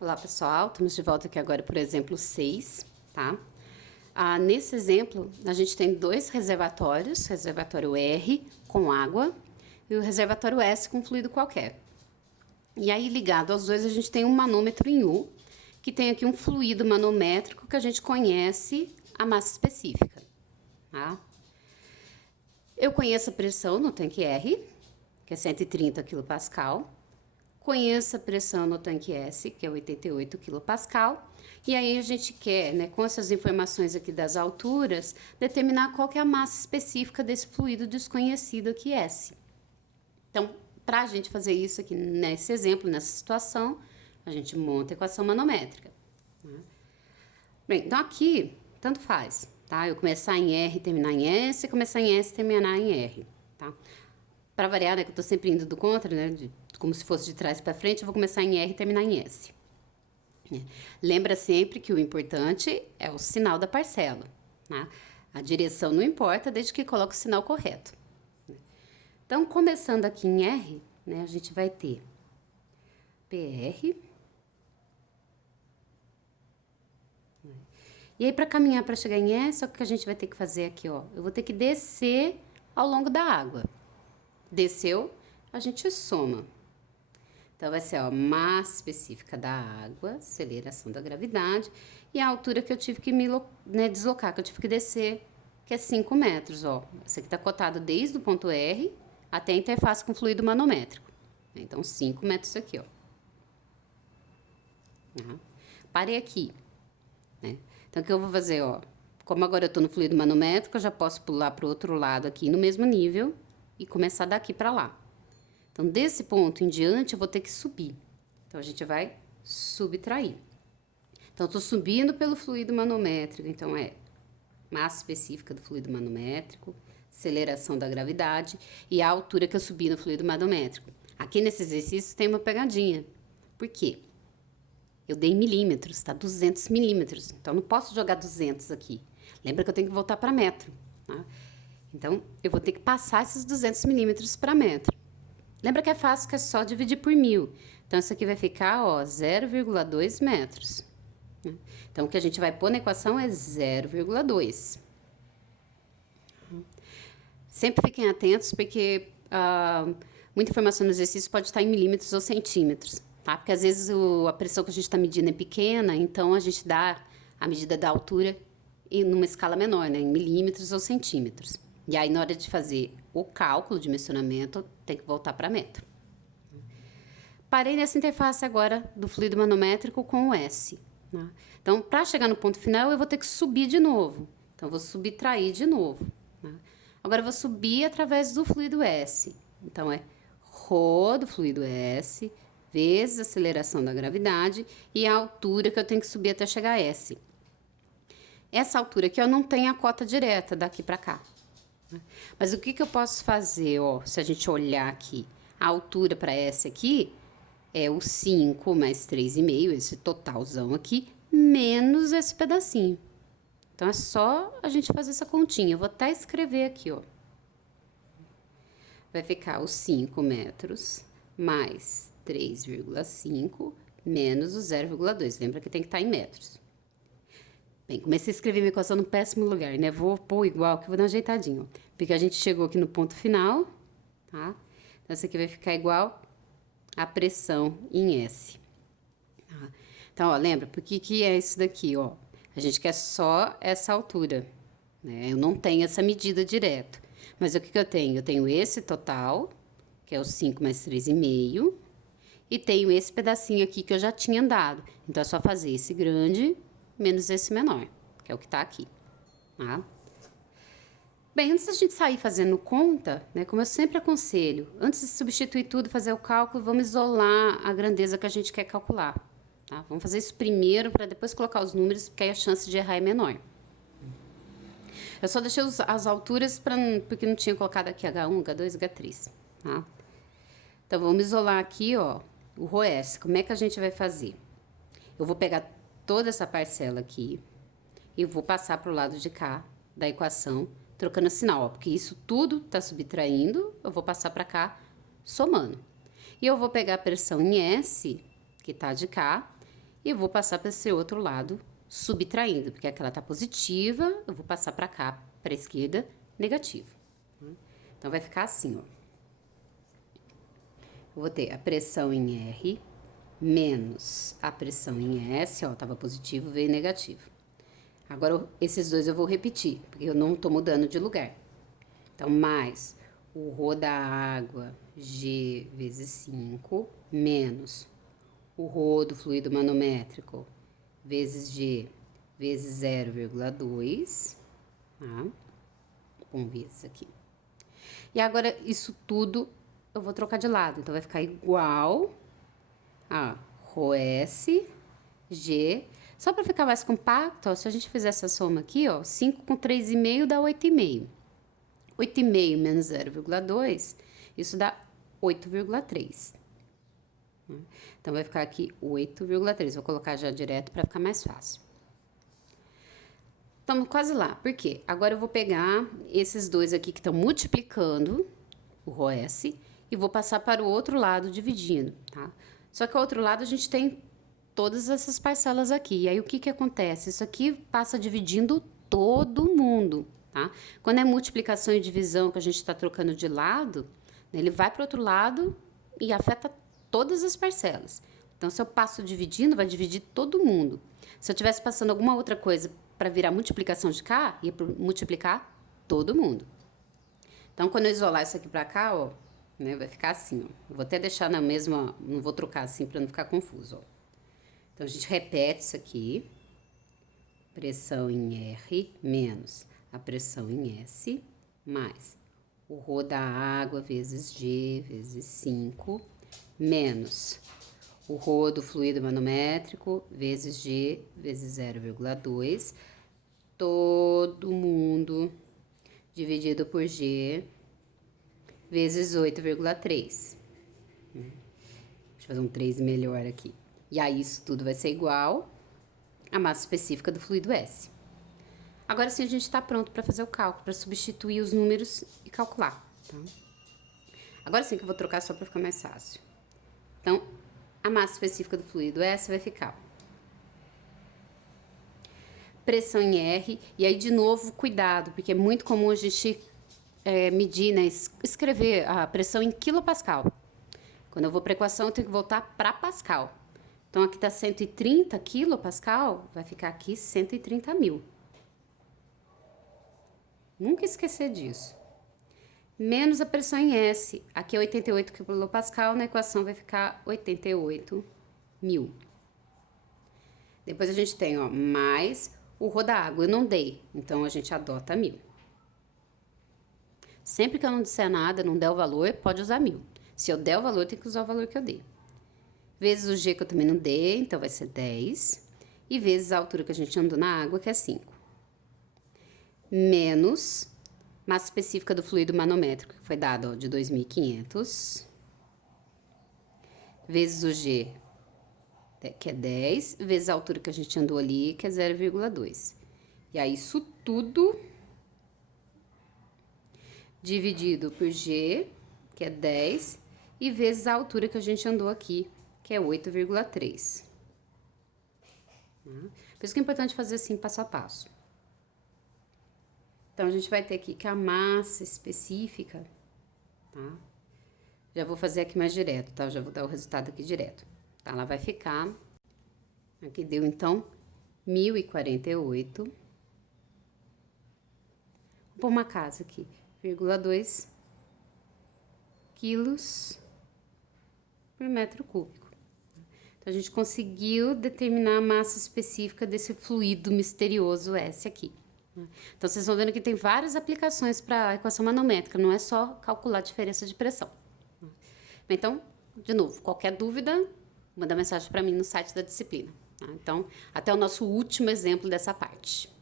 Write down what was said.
Olá, pessoal. Estamos de volta aqui agora por exemplo 6, tá? Nesse exemplo, a gente tem dois reservatórios, reservatório R com água e o reservatório S com fluido qualquer. E aí, ligado aos dois, a gente tem um manômetro em U, que tem aqui um fluido manométrico que a gente conhece a massa específica, tá? Eu conheço a pressão no tanque R, que é 130 kPa. Conheço a pressão no tanque S, que é 88 kPa. E aí a gente quer, né, com essas informações aqui das alturas, determinar qual que é a massa específica desse fluido desconhecido aqui, S. Então, para a gente fazer isso aqui nesse exemplo, nessa situação, a gente monta a equação manométrica. Né? Bem, então aqui, tanto faz, tá? Eu começar em R e terminar em S, começar em S e terminar em R, tá? Para variar, né, que eu tô sempre indo do contra, né, como se fosse de trás para frente, eu vou começar em R e terminar em S. Lembra sempre que o importante é o sinal da parcela, né? A direção não importa, desde que coloque o sinal correto. Então, começando aqui em R, né, a gente vai ter PR. E aí, para caminhar para chegar em S, o que a gente vai ter que fazer aqui, ó? Eu vou ter que descer ao longo da água. Desceu, a gente soma. Então, vai ser a massa específica da água, aceleração da gravidade, e a altura que eu tive que me deslocar, que eu tive que descer, que é 5 metros, ó. Esse aqui tá cotado desde o ponto R até a interface com fluido manométrico. Então, 5 metros aqui, ó. Parei aqui, né? Então, o que eu vou fazer, ó? Como agora eu tô no fluido manométrico, eu já posso pular pro outro lado aqui no mesmo nível e começar daqui para lá. Então, desse ponto em diante, eu vou ter que subir. Então, a gente vai subtrair. Então, eu tô subindo pelo fluido manométrico. Então, é massa específica do fluido manométrico, aceleração da gravidade e a altura que eu subi no fluido manométrico. Aqui nesse exercício tem uma pegadinha. Por quê? Eu dei em milímetros, tá? 200 milímetros. Então, não posso jogar 200 aqui. Lembra que eu tenho que voltar para metro, tá? Então, eu vou ter que passar esses 200 milímetros para metro. Lembra que é fácil, que é só dividir por 1000. Então, isso aqui vai ficar, ó, 0,2 metros. Então, o que a gente vai pôr na equação é 0,2. Sempre fiquem atentos, porque muita informação no exercício pode estar em milímetros ou centímetros, tá? Porque, às vezes, a pressão que a gente está medindo é pequena, então a gente dá a medida da altura em numa escala menor, né? Em milímetros ou centímetros. E aí, na hora de fazer o cálculo de mensuramento, tem que voltar para metro. Parei nessa interface agora do fluido manométrico com o S. Né? Então, para chegar no ponto final, eu vou ter que subir de novo. Então, eu vou subtrair de novo. Né? Agora, eu vou subir através do fluido S. Então, é ρ do fluido S vezes a aceleração da gravidade e a altura que eu tenho que subir até chegar a S. Essa altura aqui, eu não tenho a cota direta daqui para cá. Mas o que eu posso fazer, ó, se a gente olhar aqui, a altura para S aqui é o 5 mais 3,5, esse totalzão aqui, menos esse pedacinho. Então, é só a gente fazer essa continha. Eu vou até escrever aqui, ó. Vai ficar os 5 metros mais 3,5 menos o 0,2. Lembra que tem que estar em metros. Bem, comecei a escrever minha equação no péssimo lugar, né? Vou pôr igual, que eu vou dar uma ajeitadinha, ó. Porque a gente chegou aqui no ponto final, tá? Então, isso aqui vai ficar igual a pressão em S. Tá? Então, ó, lembra, por que é isso daqui, ó? A gente quer só essa altura, né? Eu não tenho essa medida direto. Mas o que eu tenho? Eu tenho esse total, que é o 5 mais 3,5, e tenho esse pedacinho aqui que eu já tinha andado. Então, é só fazer esse grande menos esse menor, que é o que tá aqui, tá? Bem, antes da gente sair fazendo conta, né, como eu sempre aconselho, antes de substituir tudo, fazer o cálculo, vamos isolar a grandeza que a gente quer calcular, tá? Vamos fazer isso primeiro, para depois colocar os números, porque aí a chance de errar é menor. Eu só deixei as alturas porque não tinha colocado aqui H1, H2, H3, tá? Então, vamos isolar aqui, ó, o ρS. Como é que a gente vai fazer? Eu vou pegar toda essa parcela aqui e vou passar para o lado de cá da equação, trocando sinal, ó, porque isso tudo tá subtraindo, eu vou passar para cá somando. E eu vou pegar a pressão em S, que tá de cá, e vou passar para esse outro lado, subtraindo, porque aquela tá positiva, eu vou passar para cá, para a esquerda, negativo. Então, vai ficar assim, ó. Eu vou ter a pressão em R menos a pressão em S, ó, tava positivo, veio negativo. Agora, esses dois eu vou repetir, porque eu não tô mudando de lugar. Então, mais o ρ da água, G vezes 5, menos o ρ do fluido manométrico, vezes G, vezes 0,2, tá? Com vezes aqui. E agora, isso tudo eu vou trocar de lado. Então, vai ficar igual a ρS, G. Só para ficar mais compacto, ó, se a gente fizer essa soma aqui, ó, 5 com 3,5 dá 8,5. 8,5 menos 0,2, isso dá 8,3. Então, vai ficar aqui 8,3. Vou colocar já direto para ficar mais fácil. Estamos quase lá. Por quê? Agora eu vou pegar esses dois aqui que estão multiplicando o ρS e vou passar para o outro lado dividindo, tá? Só que o outro lado a gente tem todas essas parcelas aqui. E aí, o que que acontece? Isso aqui passa dividindo todo mundo, tá? Quando é multiplicação e divisão que a gente está trocando de lado, ele vai para o outro lado e afeta todas as parcelas. Então, se eu passo dividindo, vai dividir todo mundo. Se eu tivesse passando alguma outra coisa para virar multiplicação de cá, ia multiplicar todo mundo. Então, quando eu isolar isso aqui para cá, ó, né, vai ficar assim, ó. Eu vou até deixar na mesma, não vou trocar assim para não ficar confuso, ó. Então, a gente repete isso aqui. Pressão em R menos a pressão em S, mais o ρ da água vezes G vezes 5, menos o ρ do fluido manométrico vezes G vezes 0,2, todo mundo dividido por G vezes 8,3. Deixa eu fazer um 3 melhor aqui. E aí, isso tudo vai ser igual à massa específica do fluido S. Agora sim, a gente está pronto para fazer o cálculo, para substituir os números e calcular, tá? Agora sim que eu vou trocar só para ficar mais fácil. Então, a massa específica do fluido S vai ficar pressão em R, e aí, de novo, cuidado, porque é muito comum a gente medir, né, escrever a pressão em quilopascal. Quando eu vou para a equação, eu tenho que voltar para pascal. Então, aqui está 130 quilopascal, vai ficar aqui 130 mil. Nunca esquecer disso. Menos a pressão em S. Aqui é 88 quilopascal, na equação vai ficar 88 mil. Depois a gente tem, ó, mais o ρ da água. Eu não dei, então a gente adota 1000. Sempre que eu não disser nada, não der o valor, pode usar 1000. Se eu der o valor, tem que usar o valor que eu dei. Vezes o G que eu também não dei, então vai ser 10. E vezes a altura que a gente andou na água, que é 5. Menos massa específica do fluido manométrico, que foi dado, ó, de 2.500. Vezes o G, que é 10. Vezes a altura que a gente andou ali, que é 0,2. E aí, isso tudo dividido por G, que é 10. E vezes a altura que a gente andou aqui, que é 8,3. Por isso que é importante fazer assim, passo a passo. Então, a gente vai ter aqui que a massa específica, tá? Já vou fazer aqui mais direto, tá? Eu já vou dar o resultado aqui direto. Tá? Ela vai ficar, aqui deu, então, 1.048. Vou pôr uma casa aqui, 0,2 quilos por metro cúbico. Então, a gente conseguiu determinar a massa específica desse fluido misterioso S aqui. Então, vocês estão vendo que tem várias aplicações para a equação manométrica, não é só calcular a diferença de pressão. Então, de novo, qualquer dúvida, manda mensagem para mim no site da disciplina. Tá? Então, até o nosso último exemplo dessa parte.